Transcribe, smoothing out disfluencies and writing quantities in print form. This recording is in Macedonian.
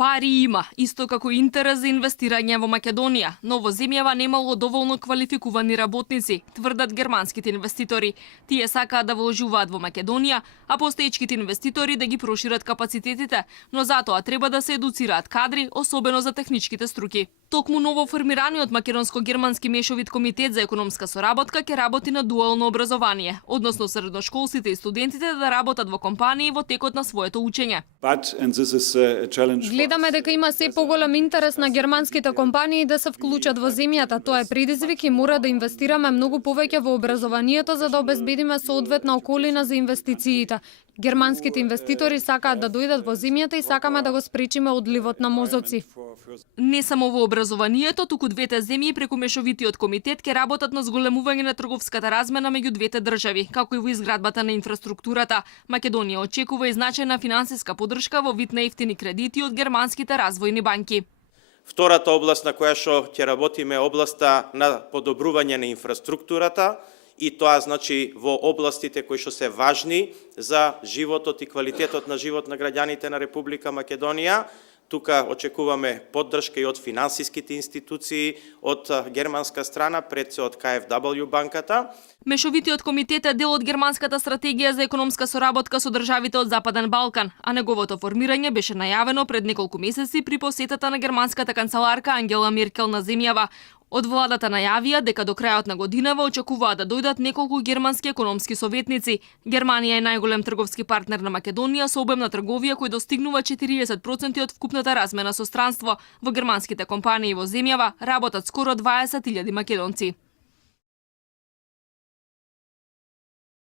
Пари има, исто како интерес за инвестирање во Македонија, но во земјава немало доволно квалификувани работници, тврдат германските инвеститори. Тие сакаат да вложуваат во Македонија, а постоечките инвеститори да ги прошират капацитетите, но затоа треба да се едуцираат кадри, особено за техничките струки. Токму ново формираниот македонско-германски мешовит комитет за економска соработка ќе работи на дуално образование, односно средношколците и студентите да работат во компании во текот на своето учење. Гледаме дека има се поголем интерес на германските компании да се вклучат во земјата. Тоа е предизвик и мора да инвестираме многу повеќе во образованието за да обезбедиме соодветна околина за инвестициите. Германските инвеститори сакаат да дојдат во земјата и сакаме да го спречиме одливот на мозоци. Не само во образованието, туку двете земји преку мешовитиот комитет ќе работат на зголемување на трговската размена меѓу двете држави, како и во изградбата на инфраструктурата. Македонија очекува и значајна финансиска поддршка во вид на ефтини кредити од германските развојни банки. Втората област на која што ќе работиме е областа на подобрување на инфраструктурата, и тоа значи во областите кои што се важни за животот и квалитетот на живот на граѓаните на Република Македонија. Тука очекуваме поддршка и од финансиските институции, од германска страна, пред се од KfW банката. Мешовитиот комитет е дел од германската стратегија за економска соработка со државите од Западен Балкан, а неговото формирање беше најавено пред неколку месеци при посетата на германската канцеларка Ангела Меркел на земјава. Од владата најавија дека до крајот на годинава очекуваат да дојдат неколку германски економски советници. Германија е најголем трговски партнер на Македонија со обем на трговија кој достигнува 40% од вкупната размена со странство. Во германските компании во земјава работат скоро 20.000 македонци.